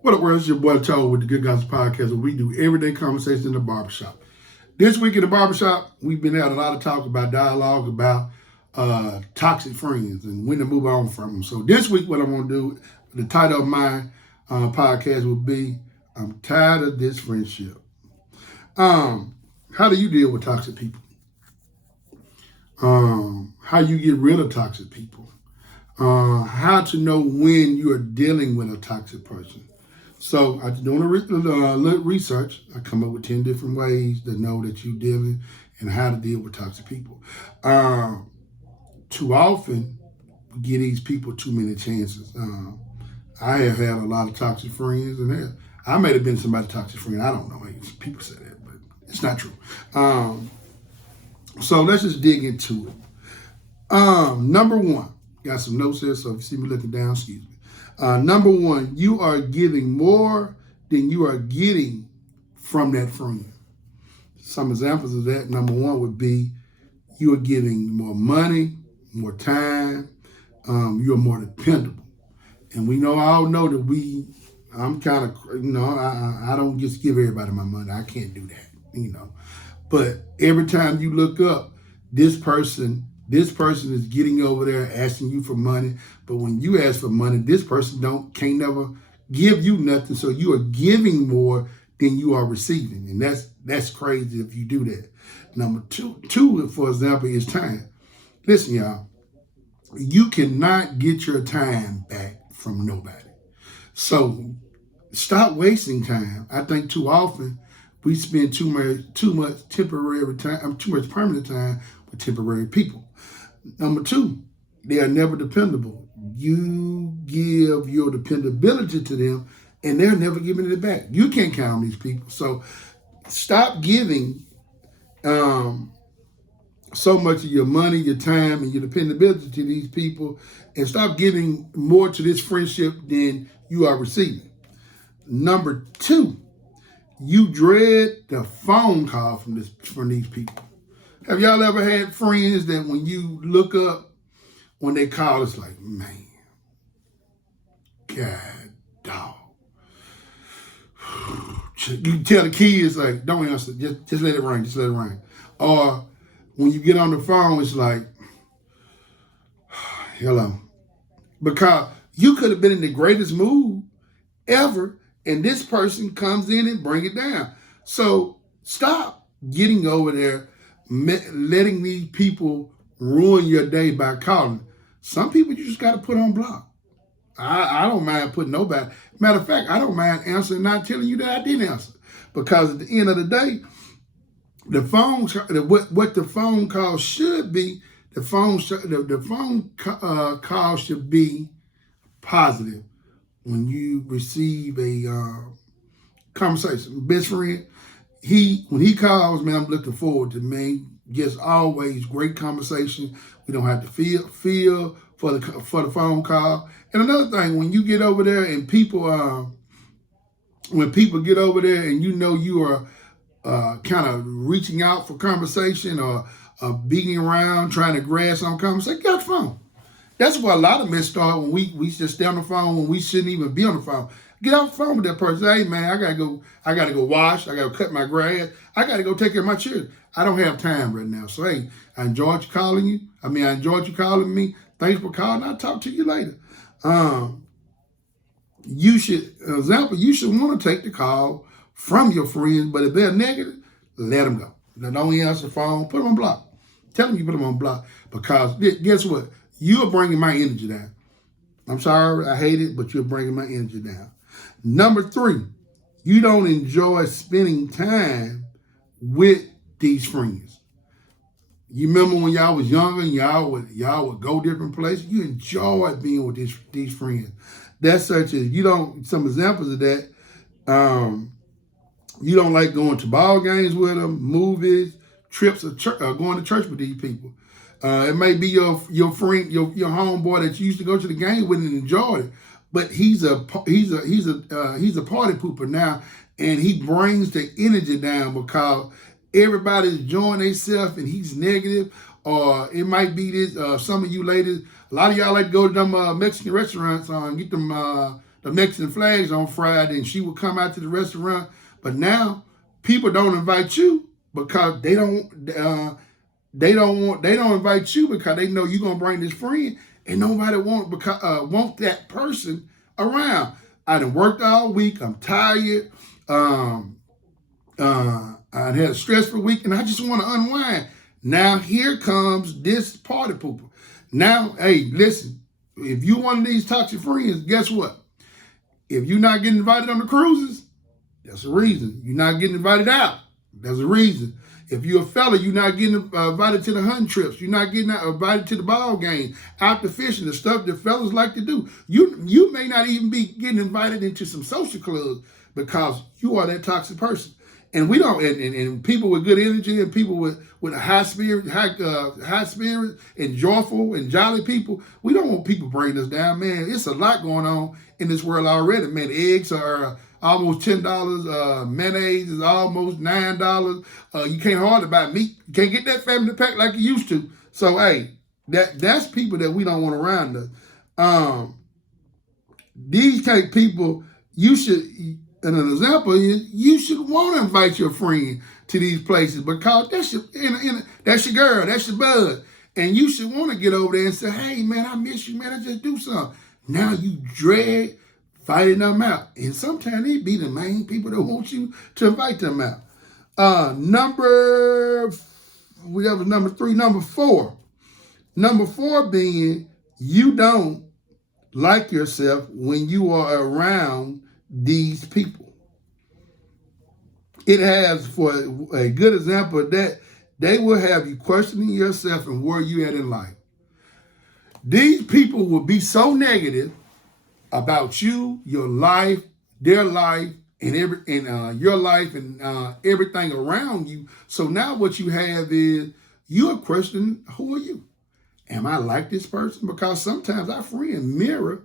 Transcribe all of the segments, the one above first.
What up, world? It's your boy Toe with the Good Gospel Podcast, where we do everyday conversation in the barbershop. This week in the barbershop, we've been having a lot of talk about dialogue about toxic friends and when to move on from them. So this week, what I'm going to do, the title of my podcast will be, I'm tired of this friendship. How do you deal with toxic people? How you get rid of toxic people? How to know when you are dealing with a toxic person. So after doing a little research, I come up with 10 different ways to know that you're dealing and how to deal with toxic people. Too often, we give these people too many chances. I have had a lot of toxic friends, and I may have been somebody's toxic friend. I don't know. People say that, but it's not true. So let's just dig into it. Number one, got some notes here, so if you see me looking down, excuse me. Number one, you are giving more than you are getting from that friend. Some examples of that, number one would be you are giving more money, more time, you are more dependable. And we all know that I'm kind of, I don't just give everybody my money. I can't do that, But every time you look up, this person is getting over there asking you for money. But when you ask for money, this person can't never give you nothing. So you are giving more than you are receiving. And that's crazy if you do that. Number two, for example, is time. Listen, y'all, you cannot get your time back from nobody. So stop wasting time. I think too often we spend too much temporary time, too much permanent time with temporary people. Number two, they are never dependable. You give your dependability to them, and they're never giving it back. You can't count on these people. So stop giving so much of your money, your time, and your dependability to these people, and stop giving more to this friendship than you are receiving. Number two, you dread the phone call from these people. Have y'all ever had friends that when you look up, when they call, it's like, man, God, dog. You tell the kids, like, don't answer, just let it ring, just let it ring. Or when you get on the phone, it's like, hello. Because you could have been in the greatest mood ever, and this person comes in and bring it down. So stop getting over there, letting these people ruin your day by calling. Some people you just got to put on block. I don't mind putting nobody. Matter of fact, I don't mind answering, not telling you that I didn't answer. Because at the end of the day, the phone, what the phone call should be, the phone call should be positive. When you receive a conversation, best friend, when he calls, man, I'm looking forward to, man. Just always great conversation. We don't have to feel for the phone call. And another thing, when you get over there and when people get over there and you are kind of reaching out for conversation or beating around, trying to grasp on conversation, get off the phone. That's where a lot of men start when we just stay on the phone when we shouldn't even be on the phone. Get off the phone with that person. Hey man, I gotta go wash, I gotta cut my grass, I gotta go take care of my children. I don't have time right now. So hey, I enjoyed you calling me. Thanks for calling. I'll talk to you later. You should want to take the call from your friends, but if they're negative, let them go. Now, don't answer the phone, put them on block. Tell them you put them on block, because guess what? You're bringing my energy down. I'm sorry, I hate it, but you're bringing my energy down. Number three, you don't enjoy spending time with these friends. You remember when y'all was younger and y'all would go different places? You enjoyed being with these friends. That's such as some examples of that. You don't like going to ball games with them, movies, trips, or going to church with these people. It may be your friend, your homeboy that you used to go to the game with and enjoyed it, but he's a party pooper now, and he brings the energy down because everybody's enjoying themselves and he's negative. Or it might be this. Some of you ladies, a lot of y'all like to go to them Mexican restaurants and get them the Mexican flags on Friday, and she would come out to the restaurant. But now people don't invite you because they don't invite you because they know you're gonna bring this friend, and nobody want that person around. I done worked all week. I'm tired. I had a stressful week, and I just want to unwind. Now here comes this party pooper. Now, hey, listen. If you one of these toxic friends, guess what? If you're not getting invited on the cruises, that's a reason. You're not getting invited out. There's a reason. If you're a fella, you're not getting invited to the hunting trips. You're not getting invited to the ball game, out to fishing, the stuff that fellas like to do. You may not even be getting invited into some social clubs because you are that toxic person. And we don't. And people with good energy and people with a high spirit and joyful and jolly people, we don't want people bringing us down, man. It's a lot going on in this world already, man. Eggs are almost $10. Mayonnaise is almost $9. You can't hardly buy meat. You can't get that family pack like you used to. So, hey, that's people that we don't want around us. These kind of people, you should, and an example is, you should want to invite your friend to these places because that's your girl, that's your bud. And you should want to get over there and say, hey, man, I miss you, man. I just do something. Now you drag fighting them out. And sometimes they be the main people that want you to invite them out. Number 3, number 4. Number 4 being, you don't like yourself when you are around these people. It has, for a good example of that, they will have you questioning yourself and where you at in life. These people will be so negative about you, your life, their life, and your life and everything around you. So now what you have is you're questioning, who are you? Am I like this person? Because sometimes our friends mirror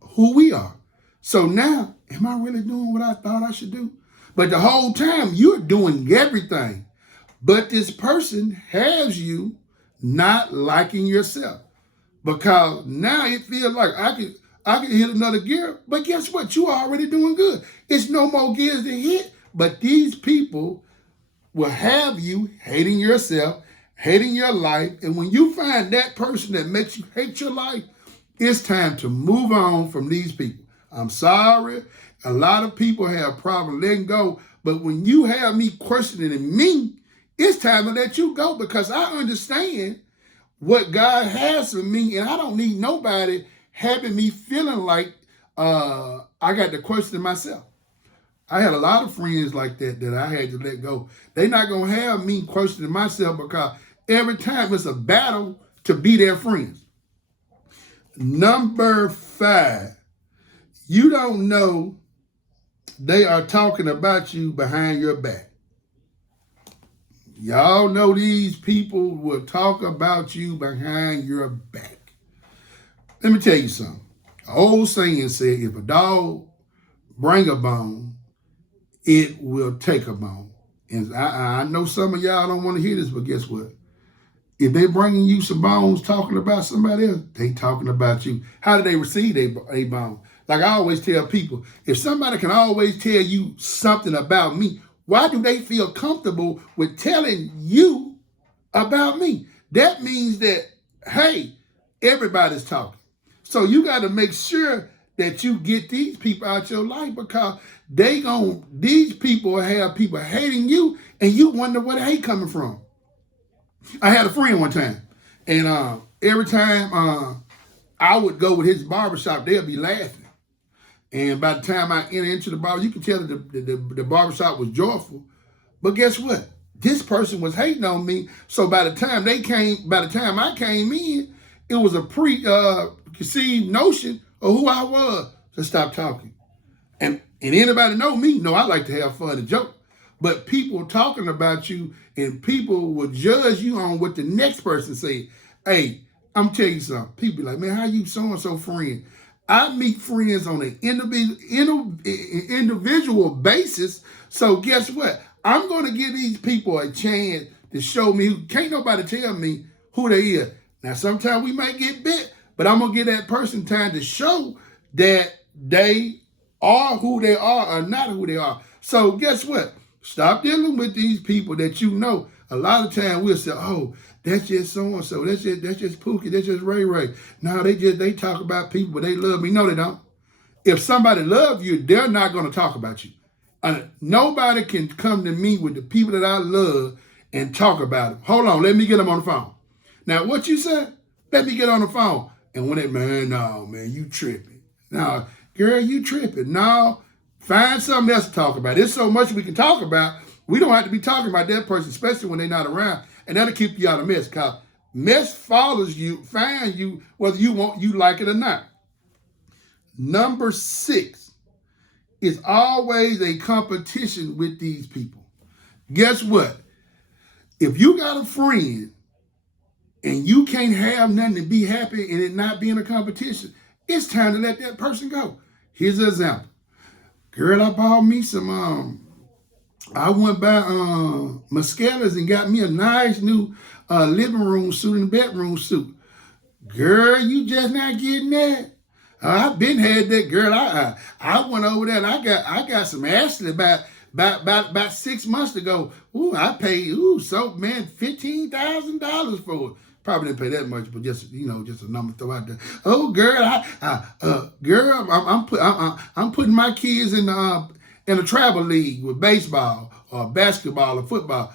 who we are. So now, am I really doing what I thought I should do? But the whole time you're doing everything. But this person has you not liking yourself. Because now it feels like I can hit another gear, but guess what? You are already doing good. It's no more gears to hit. But these people will have you hating yourself, hating your life. And when you find that person that makes you hate your life, it's time to move on from these people. I'm sorry. A lot of people have problems letting go. But when you have me questioning me, it's time to let you go because I understand what God has for me, and I don't need nobody having me feeling like I got to question myself. I had a lot of friends like that I had to let go. They're not going to have me questioning myself because every time it's a battle to be their friends. Number 5, you don't know they are talking about you behind your back. Y'all know these people will talk about you behind your back. Let me tell you something. An old saying said, if a dog bring a bone, it will take a bone. And I know some of y'all don't want to hear this, but guess what? If they bringing you some bones talking about somebody else, they talking about you. How do they receive a bone? Like I always tell people, if somebody can always tell you something about me, why do they feel comfortable with telling you about me? That means that, hey, everybody's talking. So you got to make sure that you get these people out your life because these people have people hating you and you wonder where the hate coming from. I had a friend one time and every time I would go with his barbershop, they'll be laughing. And by the time I enter into the barber, you can tell that the barbershop was joyful. But guess what? This person was hating on me. So by the time I came in, it was a preconceived notion of who I was. So stop talking. And anybody know me? Know I like to have fun and joke. But people talking about you and people will judge you on what the next person said. Hey, I'm telling you something. People be like, man, how you so-and-so friend? I meet friends on an individual basis. So guess what? I'm going to give these people a chance to show me. Can't nobody tell me who they is. Now, sometimes we might get bit, but I'm going to give that person time to show that they are who they are or not who they are. So guess what? Stop dealing with these people that you know. A lot of time we'll say, oh, that's just so-and-so. That's just Pookie. That's just Ray Ray. No, they talk about people, but they love me. No, they don't. If somebody loves you, they're not going to talk about you. Nobody can come to me with the people that I love and talk about them. Hold on, let me get them on the phone. Now, what you said? Let me get on the phone. And when they, man, you tripping. No, girl, you tripping. No, find something else to talk about. There's so much we can talk about. We don't have to be talking about that person, especially when they're not around. And that'll keep you out of mess, because mess follows you, finds you, whether you like it or not. Number 6 is always a competition with these people. Guess what? If you got a friend and you can't have nothing to be happy and it not being a competition, it's time to let that person go. Here's an example. Girl, I bought me some, I went by Muscala's and got me a nice new living room suit and bedroom suit. Girl, you just not getting that? I've been had that, girl. I went over there and I got some Ashley about 6 months ago. Ooh, I paid $15,000 for it. Probably didn't pay that much, but just a number to throw out there. Oh, girl, I'm putting my kids in a travel league with baseball or basketball or football.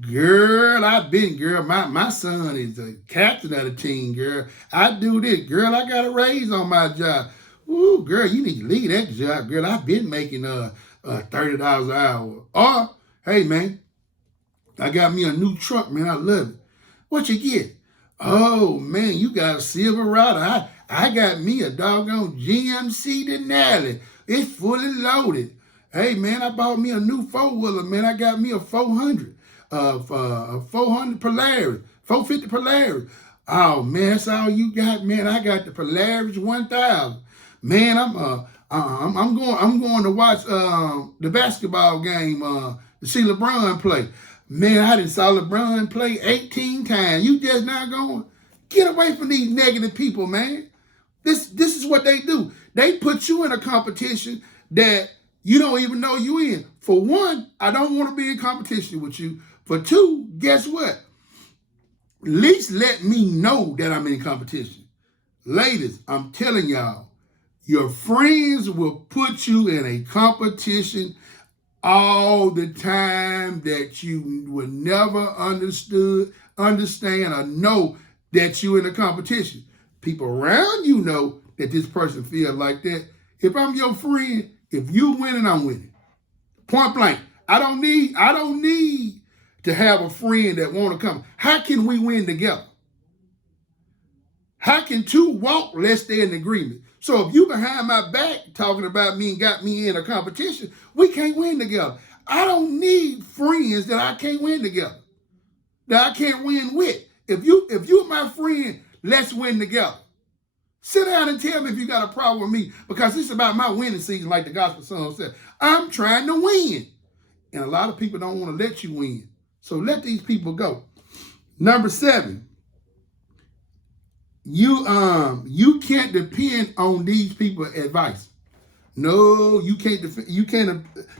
Girl, my son is the captain of the team, girl. I do this, girl. I got a raise on my job. Ooh, girl, you need to leave that job, girl. I've been making $30 an hour. Or, hey, man, I got me a new truck, man. I love it. What you get? Oh, man, you got a Silverado. I got me a doggone GMC Denali. It's fully loaded. Hey, man, I bought me a new four-wheeler, man. I got me a 400. 400 Polaris, 450 Polaris. Oh, man, that's all you got, man. I got the Polaris 1000. Man, I'm going to watch the basketball game to see LeBron play. Man, I done saw LeBron play 18 times. You just not going? Get away from these negative people, man. This is what they do. They put you in a competition that you don't even know you in. For one, I don't want to be in competition with you. For two, guess what? At least let me know that I'm in competition. Ladies, I'm telling y'all, your friends will put you in a competition all the time that you would never understand or know that you're in a competition. People around you know that this person feels like that. If I'm your friend, if you winning, I'm winning. Point blank. I don't need to have a friend that want to come. How can we win together? How can two walk lest they're in agreement? So if you behind my back talking about me and got me in a competition, we can't win together. I don't need friends that I can't win together, that I can't win with. If you're my friend, let's win together. Sit down and tell me if you got a problem with me, because it's about my winning season, like the gospel song said. I'm trying to win. And a lot of people don't want to let you win. So let these people go. Number 7, you can't depend on these people's advice. No, you can't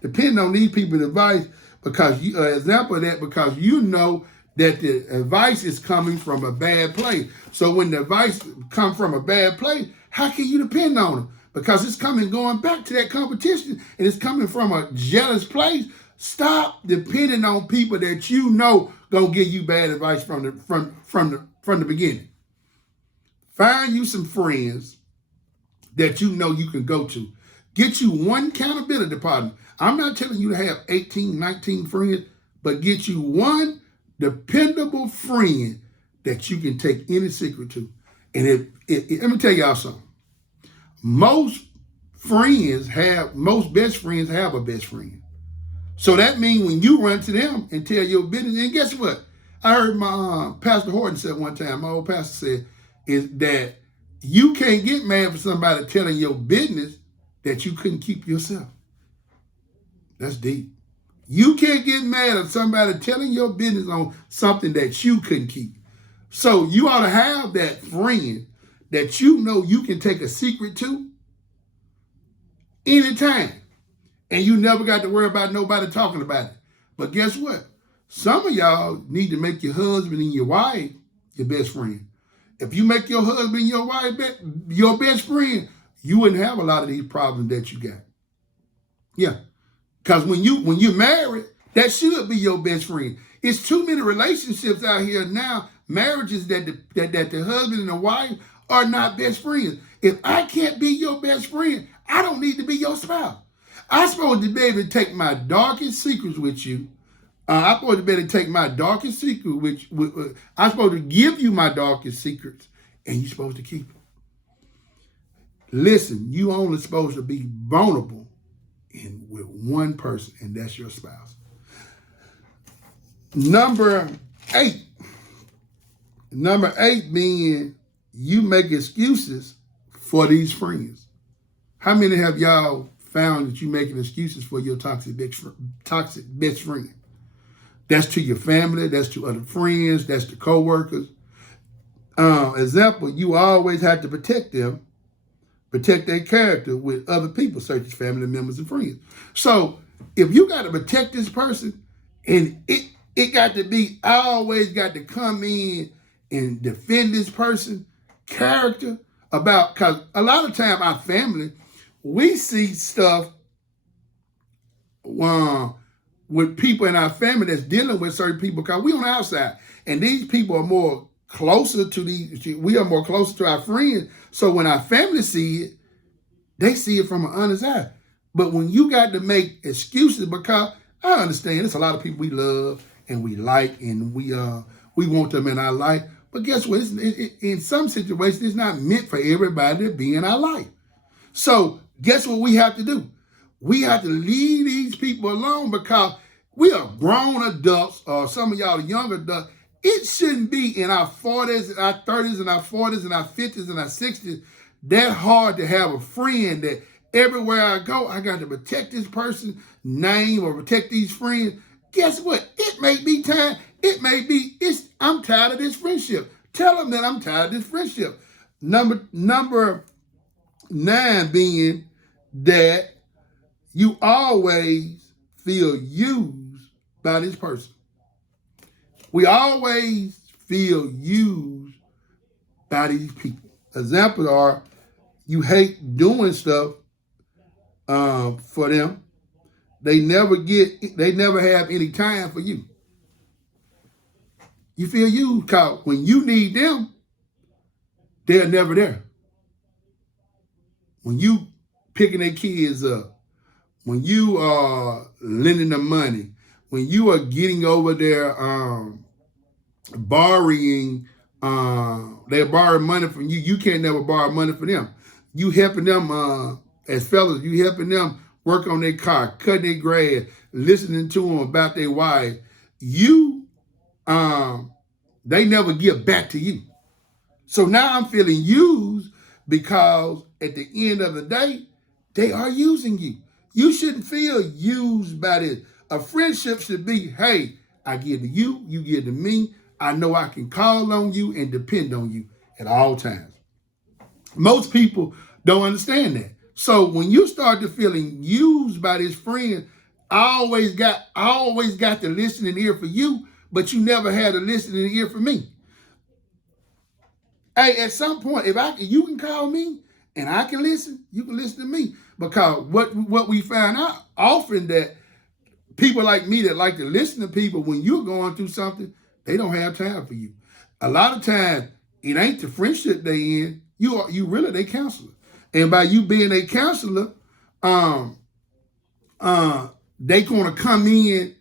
depend on these people's advice, because example of that, because you know that the advice is coming from a bad place. So when the advice comes from a bad place, how can you depend on it? Because it's going back to that competition, and it's coming from a jealous place. Stop depending on people that you know gonna give you bad advice from the beginning. Find you some friends that you know you can go to. Get you one accountability partner. I'm not telling you to have 18, 19 friends, but get you one dependable friend that you can take any secret to. And let me tell y'all something. Most best friends have a best friend. So that means when you run to them and tell your business, and guess what? I heard my Pastor Horton said one time, my old pastor said, is that you can't get mad for somebody telling your business that you couldn't keep yourself. That's deep. You can't get mad at somebody telling your business on something that you couldn't keep. So you ought to have that friend that you know you can take a secret to, anytime. And you never got to worry about nobody talking about it. But guess what? Some of y'all need to make your husband and your wife your best friend. If you make your husband and your wife your best friend, you wouldn't have a lot of these problems that you got. Yeah. Because when you're married, that should be your best friend. It's too many relationships out here now, marriages that the husband and the wife are not best friends. If I can't be your best friend, I don't need to be your spouse. I'm supposed to be able to take my darkest secrets with you. I'm supposed to be able to take my darkest secret, I'm supposed to give you my darkest secrets, and you're supposed to keep them. Listen, you only supposed to be vulnerable with one person, and that's your spouse. Number 8 being you make excuses for these friends. How many have y'all found that you making excuses for your toxic best friend? That's to your family, that's to other friends, that's to coworkers. Example, you always have to protect them, protect their character with other people, such as family members and friends. So if you got to protect this person, and it got to be, I always got to come in and defend this person character about, because a lot of time our family, we see stuff with people in our family that's dealing with certain people, because we on the outside, and these people are more closer to we are more closer to our friends. So when our family see it, they see it from an honest eye. But when you got to make excuses, because I understand there's a lot of people we love and we like, and we want them in our life. But guess what? In some situations, it's not meant for everybody to be in our life. So guess what we have to do? We have to leave these people alone, because we are grown adults, or some of y'all are young adults. It shouldn't be in our 40s, our 30s, and our 40s, and our 50s, and our 60s that hard to have a friend that everywhere I go, I got to protect this person's name or protect these friends. Guess what? It may be time. It may be, I'm tired of this friendship. Tell them that I'm tired of this friendship. Number 9 being that you always feel used by this person. We always feel used by these people. Examples are, you hate doing stuff for them. They never have any time for you. You feel used, because when you need them, they're never there. When you picking their kids up, when you are lending them money, when you are getting over there borrowing, they're borrowing money from you, you can't never borrow money from them. You helping them, as fellas, you helping them work on their car, cutting their grass, listening to them about their wife. They never give back to you. So now I'm feeling used, because at the end of the day, they are using you. You shouldn't feel used by this. A friendship should be, hey, I give to you, you give to me. I know I can call on you and depend on you at all times. Most people don't understand that. So when you start to feeling used by this friend, I always got the listening ear for you, but you never had a listening ear for me. Hey, at some point, you can call me and I can listen, you can listen to me. Because what we find out often, that people like me that like to listen to people, when you're going through something, they don't have time for you. A lot of times, it ain't the friendship they in. You really their counselor. And by you being a counselor, they gonna come in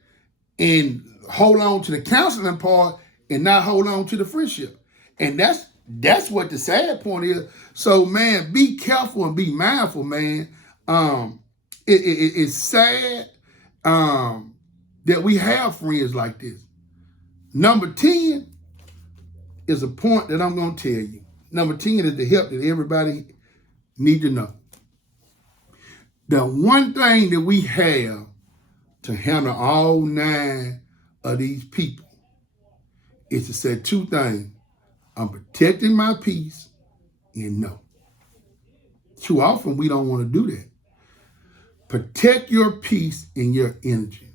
and hold on to the counseling part and not hold on to the friendship. And that's what the sad point is. So man, be careful and be mindful, man. It's sad that we have friends like this. Number 10 is a point that I'm going to tell you. Number 10 is the help that everybody need to know. The one thing that we have to handle all 9 of these people is to say 2 things. I'm protecting my peace, and no. Too often we don't want to do that. Protect your peace and your energy.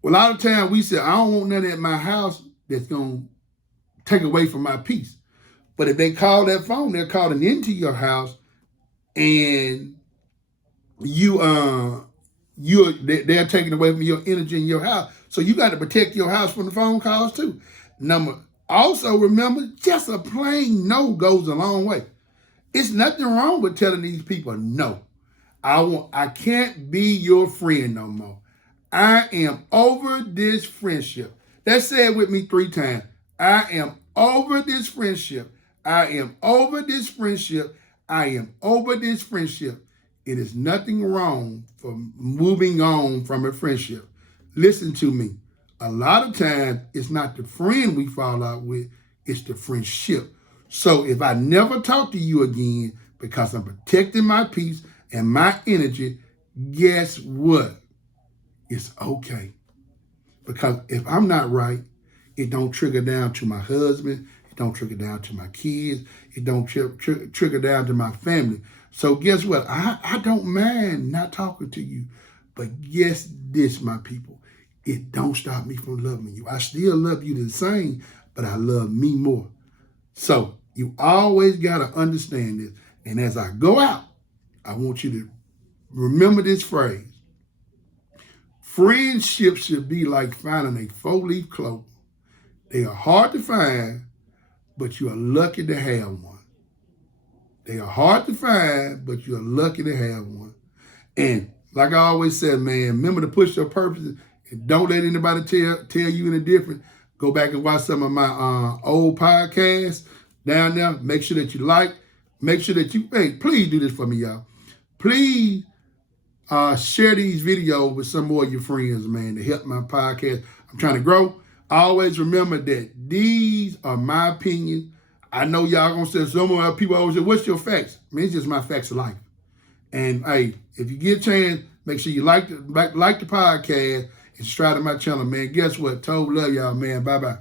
Well, a lot of times we say, I don't want nothing at my house that's going to take away from my peace. But if they call that phone, they're calling into your house, and they're taking away from your energy in your house. So you got to protect your house from the phone calls too. Also remember, just a plain no goes a long way. It's nothing wrong with telling these people no. I can't be your friend no more. I am over this friendship. Let's say it with me 3 times. I am over this friendship. I am over this friendship. I am over this friendship. It is nothing wrong for moving on from a friendship. Listen to me. A lot of times, it's not the friend we fall out with, it's the friendship. So if I never talk to you again because I'm protecting my peace and my energy, guess what? It's okay. Because if I'm not right, it don't trigger down to my husband. It don't trigger down to my kids. It don't trigger down to my family. So guess what? I don't mind not talking to you. But guess this, my people. It don't stop me from loving you. I still love you the same, but I love me more. So you always got to understand this. And as I go out, I want you to remember this phrase. Friendships should be like finding a 4-leaf clover. They are hard to find, but you are lucky to have one. They are hard to find, but you are lucky to have one. And like I always said, man, remember to push your purposes and don't let anybody tell you any different. Go back and watch some of my old podcasts down there. Make sure that you like. Make sure that you, hey, please do this for me, y'all. Please share these videos with some more of your friends, man, to help my podcast. I'm trying to grow. Always remember that these are my opinions. I know y'all gonna say, some more people always say, what's your facts? I mean, it's just my facts of life. And hey, if you get a chance, make sure you like the podcast and subscribe to my channel, man. Guess what? Told love y'all, man. Bye-bye.